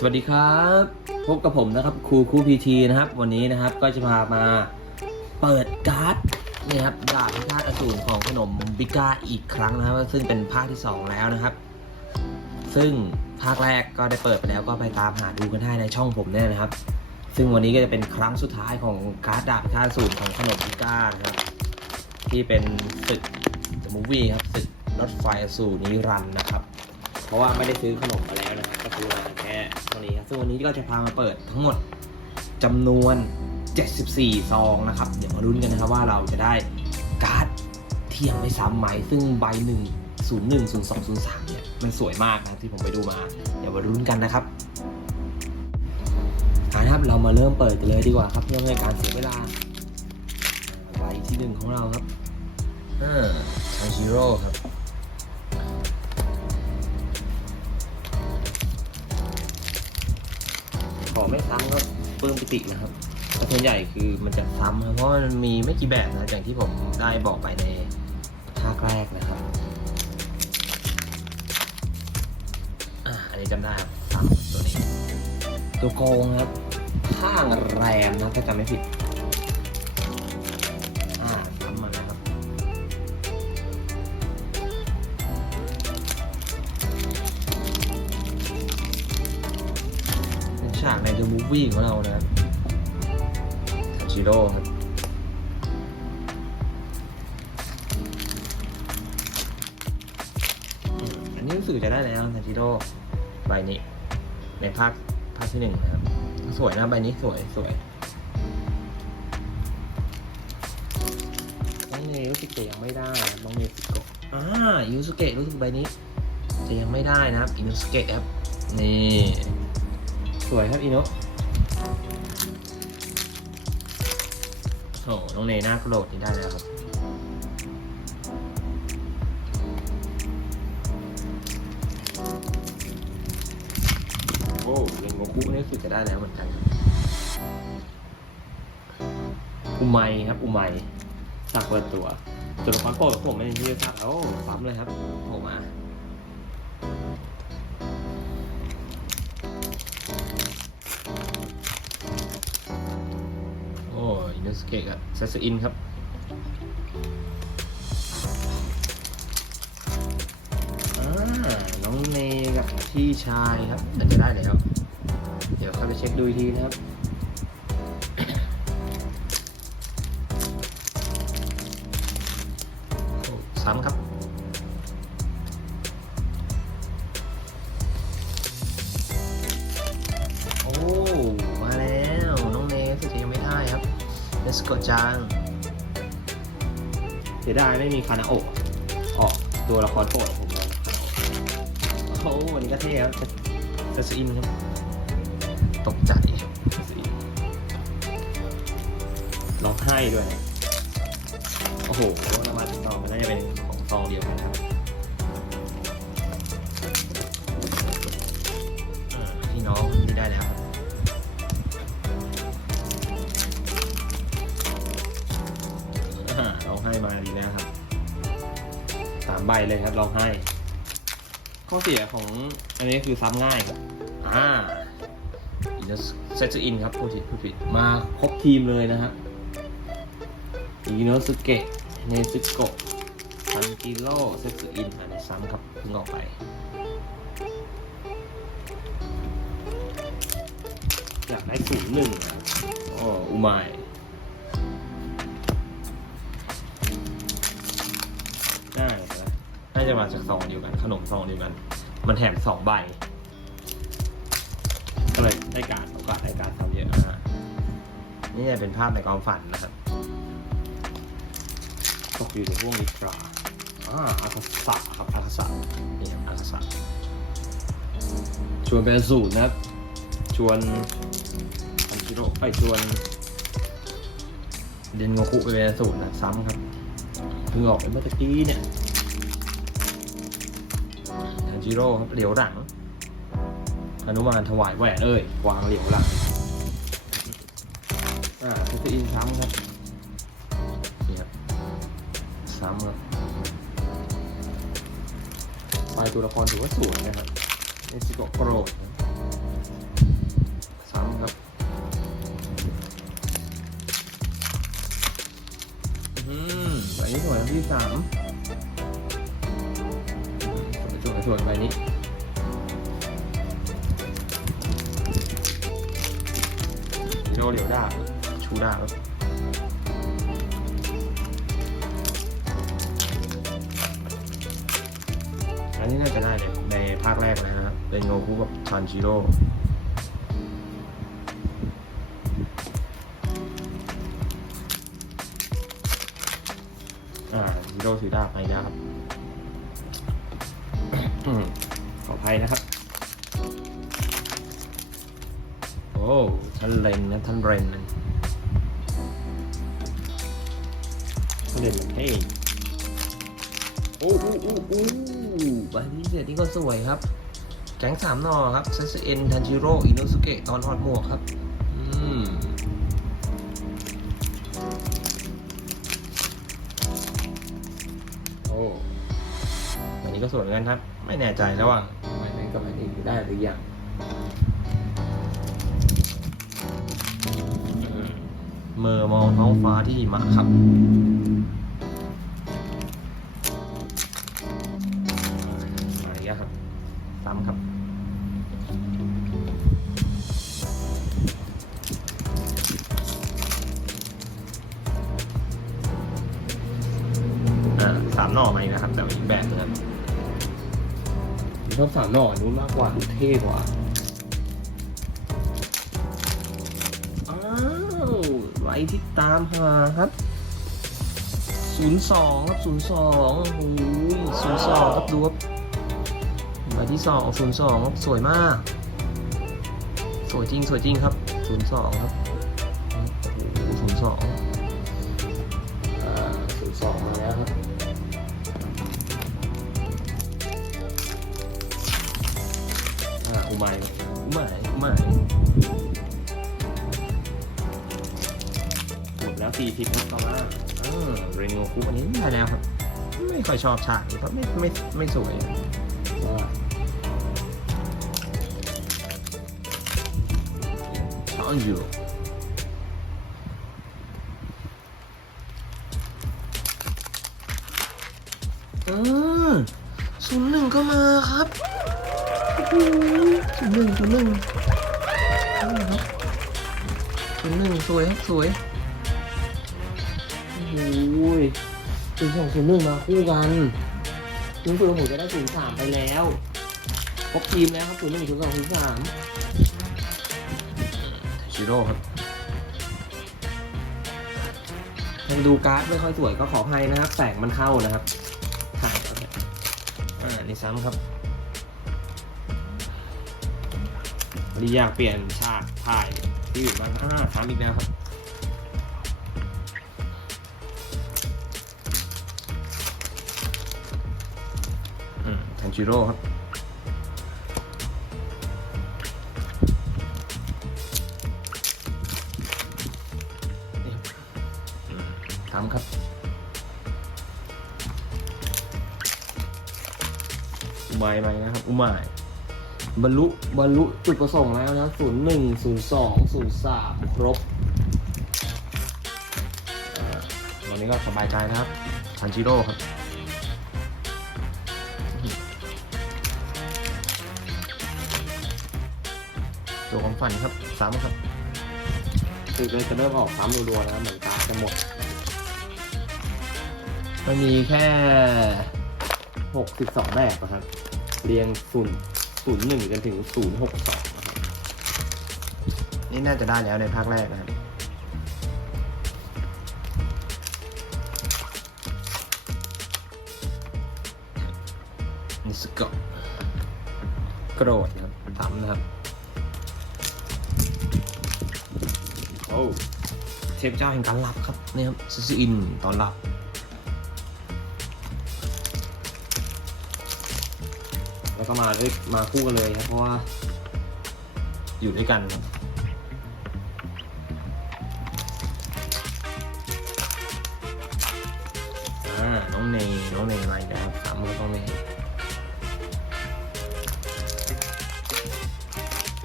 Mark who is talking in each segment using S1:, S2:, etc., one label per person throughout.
S1: สวัสดีครับพบกับผมนะครับครูครูพีทีนะครับ วันนี้นะครับก็จะพามาเปิดการ์ดนี่ครับดาบพิฆาตอสูรของขนมบิก้าอีกครั้งนะครับ ซึ่งเป็นภาคที่ 2 แล้วนะครับ ซึ่งภาคแรกก็ได้เปิดไปแล้วก็ไปตามหาดูกันได้ในช่องผมเนี่ยนะครับ ซึ่งวันนี้ก็จะเป็นครั้งสุดท้ายของการ์ดดาบพิฆาตอสูรของขนมบิก้านะครับ ที่เป็นศึกมูวี่ครับศึกรถไฟอสูรนิรันดร์นะครับ เพราะว่าไม่ได้ซื้อขนมมาแล้วนะครับก็ซื้อมา แค่เท่านี้ครับซึ่งวันนี้ก็จะพามาเปิดทั้งหมดจำนวน 74 ซองนะครับ เดี๋ยวมาลุ้นกันนะครับว่าเราจะได้การ์ดเทียังไม่ซ้ำไหม ซึ่งใบหนึ่งศูนย์หนึ่งศูนย์สองศูนย์สามเนี่ยมันสวยมากนะที่ผมไปดูมา เดี๋ยวมาลุ้นกันนะครับเอาละครับเรามาเริ่มเปิดกันเลยดีกว่าครับเพื่อไม่ให้การเสียเวลาใบที่หนึ่งของเราครับอ่าชาชิโร่ครับ อไม่ซ้ำก็เพิ่มปิตินะครับแต่ส่วนใหญ่คือมันจะซ้ำครับเพราะมันมีไม่กี่แบบนะอย่างที่ผมได้บอกไปในภาคแรกนะครับอะอันนี้จำได้ครับซ้ำตัวนี้ ตัวโกงครับข้างแรมนะถ้าจำไม่ผิดากใน The Movie ของเรานะครับทัชิโร่ครับอันนี้รู้สึกจะได้แล้วทัชิโร่ใบนี้ในภาคภาคที่หนึ่งนะครับ สวยนะใบนี้สวยสวยน้องเนรู้สึกจะยังไม่ได้น้องเนสโกะอ่าอินุเกะรู้สึกใบนี้ จะยังไม่ได้นะครับอินุสเกะครับนี่ สวยครับอีโน โอ้น้องเนน่ากระโดดนี่ได้แล้วครับ โอ้เรนโงคุนี่คือจะได้แล้วเหมือนกันครับอุไมครับ อุไมสักเปิดตัว ตัวละครโปรดผมไม่ได้ที่จะสักโอ้ซ้ำเลยครับผล่มา เกะกับเซสอินครับน้องเนกับพี่ชายครับอาจจะได้แล้วเดี๋ยวเข้าไปเช็คดูทีนะครับซ้ำครับ เนสโกจังเสียดายไม่มีคานาโอะออกตัวละครโปรดผมเลยโอ้วันนี้ก็เท่ครับเซสอินครับ ตกใจเซสอินร้องไห้ด้วย โอ้โหรางวัลซองมันน่าจะเป็นของซองเดียวกันครับอ่าพี่น้องที่ได้แล้ว ใบเลยครับร้องไห้ ข้อเสียของอันนี้คือซ้ำง่ายครับอ่าอินเซตอินครับพูดผิดพูดผิดมาครบทีมเลยนะครับอินโนสเกะเนซึโกะทันกิโลเซตอินอันนี้ซ้ำครับเพิ่งออกไปอยากได้ศูนย์หนึ่งอ๋ออุมาย จะมาจากซองเดียวกัน ขนมซองเดียวกัน มันแถมสองใบ ก็เลยได้การโอกาสได้การทำเยอะนะฮะนี่จะเป็นภาพในความฝันนะครับตกอยู่ในพวกนิทราอ่าอาคาสะครับอาคาสะนี่ครับอาคาสะชวนเป็นศูนย์นะครับ ชวนอันชิโร่ไปชวนเดนโงคุไปเป็นศูนย์นะซ้ำครับเพิ่งออกไปเมื่อตะกี้เนี่ยิโร่ครับเหลียวหลังอนุมานถวายแหวนเอ้ยวางเหลียวหลังอ่าทุกอินซ้ำครับนี่ยซ้ำครับปลายตัวละครถือว่าสวยนะครับเอชิโกโกรธซ้ำครับอืมอันนี้สวยพี่สาม สวยสวยสวยใบนี้ฮีโร่เหลียวดาชูด้าครับอันนี้น่าจะได้เลยในภาคแรกนะครับเป็นโงคุกับทันจิโร่อ่าฮีโร่ถือดาไปนะครับ ขออภัยนะครับ โอ้ ท่านเรนนะ ท่านเรนนะท่านเรนเฮ้ยโอ้โอ้โอ้โอ้ใบนี้เสียนี่ก็สวยครับ แก๊งสามนอครับเซซเอ็นทันจิโร่ อินโนสุเกะ ตอนถอดหมวกครับ นนี้ก็สวยเหมือนกันครับ ไม่แน่ใจแล้วว่าใบนี้กับใบนี้ได้หรือยังเมื่อมองท้องฟ้าที่หิมะครับาหน่อนนู้นมากกว่าดูเท่กว่าอ้าวไว้ที่ตามหาครับศูนย์สองครับศูนย์สองโอ้โหศูนย์สองครับดูครับใบที่สองศูนย์สองสวยมาก สวยจริงสวยจริงครับศูนย์สองครับ อ่าอุไมอุมอุไมหมดแล้วสี่ทิปต่อมาเออเรนโงคุอันนี้ไม่ได้แล้วครับ ไม่ค่อยชอบฉากนี้เพราะไม่ไม่ไม่สวยว่าชอบอยู่เออศูนย์หนึ่งก็มาครับ ศูนย์หนึ่งศูนย์หนึ่งนี่ครับศูนย์หนึ่งสวยครับสวยโอ้โหศูนย์สองศูนย์หนึ่งมาคู่กันศูนย์ศูนย์ผมจะได้ศูนย์สามไปแล้วครบทีมแล้วครับศูนย์หนึ่งศูนย์สองศูนย์สามชิโร่ครับยังดูการ์ดไม่ค่อยสวยก็ขออภัยนะครับแสงมันเข้านะครับถ่ายแล้วเนี่ยอ่านี่ซ้ำครับ วันนี้อยากเปลี่ยนฉากถ่ายที่อื่นบ้างอ่าถามอีกแล้วครับอืมทันจิโร่ครับนี่ครับอืมถามครับอุมายไหมนะครับอุมาย บรรลุบรรลุจุดประสงค์แล้วนะศูนย์หนึ่งศูนย์สองศูนย์สามครบอ่าวันนี้ก็สบายใจนะครับทันจิโร่ครับตัวของฝันครับซ้ำครับคือเลยจะเริ่มออกซ้ำรัวๆนะครับเหมือนการดจะหมดมันมีแค่ 62 แบบนะครับ เรียงศูนย์ ศูนย์หนึ่งจนถึงศูนย์หกสองนะครับนี่น่าจะได้แล้วในภาคแรกนะครับนิสกะโกรธนะครับทำนะครับ โอ้ เทพเจ้าแห่งการหลับครับ นี่ครับซิซิอินตอนหลับ แล้วก็มาด้วยมาคู่กันเลยครับเพราะว่า อยู่ด้วยกันอ่าน้องเนยน้องเนยมาอีกแล้วครับสามมือน้องเนย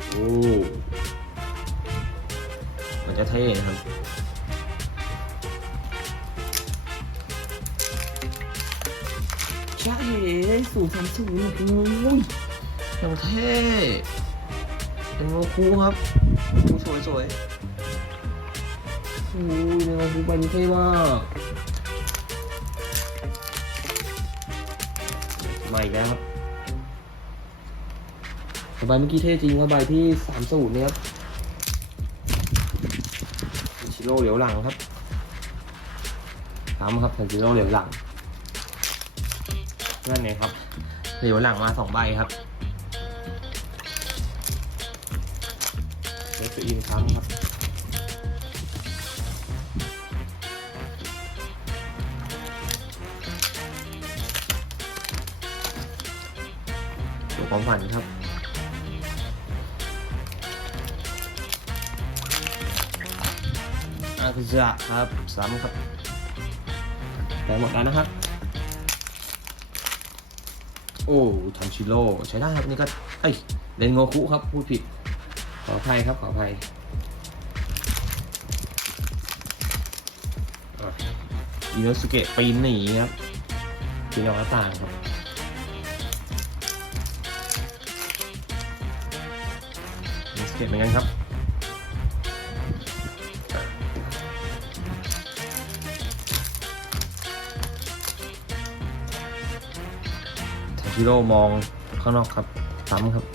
S1: โอ้มันจะเท่นะครับ อ๋ศูนย์สามศูนย์โอ้ยอย่างเท่เป็นโงคูครับโอ้สวยสวยโอ้ยเป็นโงคูใบนี้เท่มากมาอีกแล้วครับใบเมื่อกี้เท่จริงครับใบที่สามศูนย์เนี่ยครับชิโร่เหลียวหลังครับซ้ำครับทันจิโร่เหลียวหลังนั่นไงครับ เหลียวหลังมาสองใบครับเลสอินซ้ำครับ ตัวความฝันครับอาคุจะครับซ้ำครับแต่หมดแล้วนะครับ โอ้ทันชิโร่ใช้ได้ครับนี่ก็เอ้ยเรนโงคุครับพูดผิด ขออภัยครับขออภัยอิโนสุเกะปีนหนีครับปีนออกหน้าต่างครับอิโนสุเกะเหมือนกันครับ คิโร่มองข้างนอกครับซ้ำครับ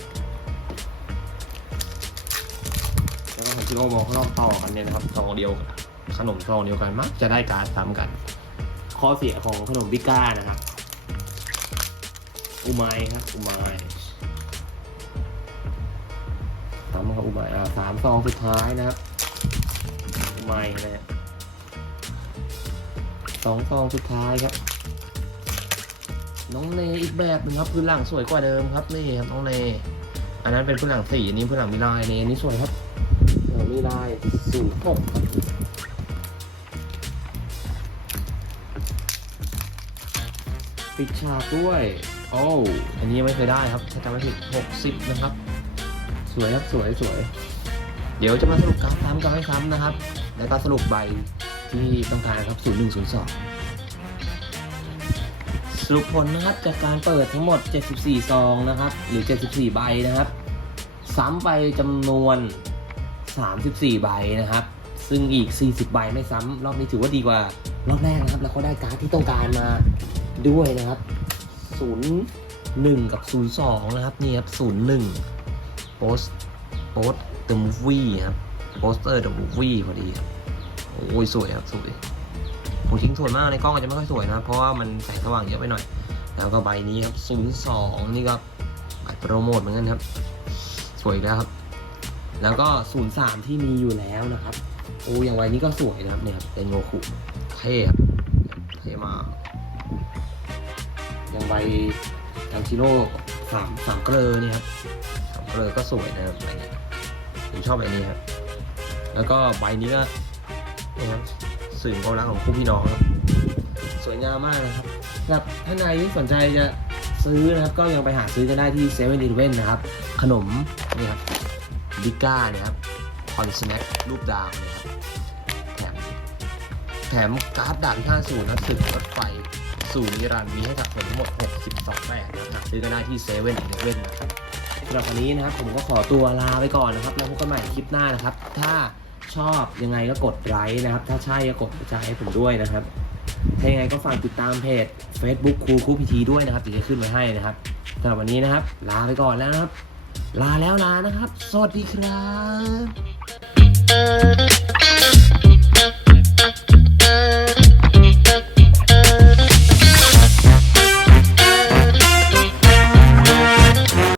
S1: แล้วก็ทันชิโร่มองข้างนอกต่อกันเนี่ยนะครับซองเดียวกันขนมซองเดียวกันมักจะได้การซ้ำกัน ข้อเสียของขนมบิก้านะครับ อุไมครับอุไมซ้ำครับอุไมอ่าสามซองสุดท้ายนะครับอุไมนะฮะสองซองสุดท้ายครับ น้องเนอีกแบบนึงครับพื้นหลังสวยกว่าเดิมครับนี่ครับน้องเนอันนั้นเป็นพื้นหลังสีอันนี้พื้นหลังมีลายเนอันนี้สวยครับมีลายสูนหกปิดฉากด้วยโอ้อันนี้ไม่เคยได้ครับถ้าจำไม่ผิดหกสิบนะครับ สวยครับสวยสวย เดี๋ยวจะมาสรุปกราฟซ้ำกันให้ซ้ำนะครับ แล้วก็สรุปใบที่ต้องการครับสูตรหนึ่งสูตรสอง รุปผลนะครับจากการเปิดทั้งหมด 74 ซองนะครับ หรือ 74 ใบนะครับ ซ้ำไปจำนวน 34 ใบนะครับ ซึ่งอีก 40 ใบไม่ซ้ำรอบนี้ถือว่าดีกว่ารอบแรกนะครับ แล้วก็ได้การ์ดที่ต้องการมาด้วยนะครับ 01 กับ 02 นะครับ นี่ครับ 01โพสโพสเดอะมูฟวี่ครับโปสเตอร์เดอะมูฟวี่พอดีครับ โอ้ย สวยครับ สวย ผมทิ้งสวยมากในกล้องอาจจะไม่ค่อยสวยนะเพราะว่ามันแสงสว่างเยอะไปหน่อย แล้วก็ใบนี้ครับ 02 นี่ก็บัตรโปรโมทเหมือนกันครับ สวยแล้วครับ แล้วก็ 03 ที่มีอยู่แล้วนะครับโอ้อย่างใบนี้ก็สวยนะครับเนี่ยครับเป็นโงคุเท่ครับเท่มากอย่างใบทังชิโร่สามสามเกลอเนี่ยครับสามเกลอก็สวยนะครับใบนี้ผมชอบใบนี้ครับ แล้วก็ใบนี้ก็นะครับ สื่อความรักของคู่พี่น้องครับสวยงามมากนะครับสำหรับท่านใดที่สนใจจะซื้อนะครับ ก็ยังไปหาซื้อกันได้ที่เซเว่นอีเลนนะครับ ขนมนี่ครับบิก้าเนี่ยครับคอนสแน็ครูปดาวนะครับแถมแถมการ์ดด่านข้างศูนย์นะสึกรถไฟสู่นิรันมีให้กับผลทั้งหมด 62แบบนะครับซื้อกันได้ที่เซเว่นอีเลนะครับสำหรับวันนี้นะครับผมก็ขอตัวลาไปก่อนนะครับ แล้วพบกันใหม่คลิปหน้านะครับ ถ้า ชอบยังไงก็กดไลค์นะครับ ถ้าใช่ก็กดกระจให้ผมด้วยนะครับ ถ้ายังไงก็ฝากติดตามเพจ Facebook ครูครูพิธีด้วยนะครับเดี๋ยวจะขึ้นมาให้นะครับสำหรับวันนี้นะครับ ลาไปก่อนแล้วนะครับ ลาแล้วลานะครับ สวัสดีครับ Thank you.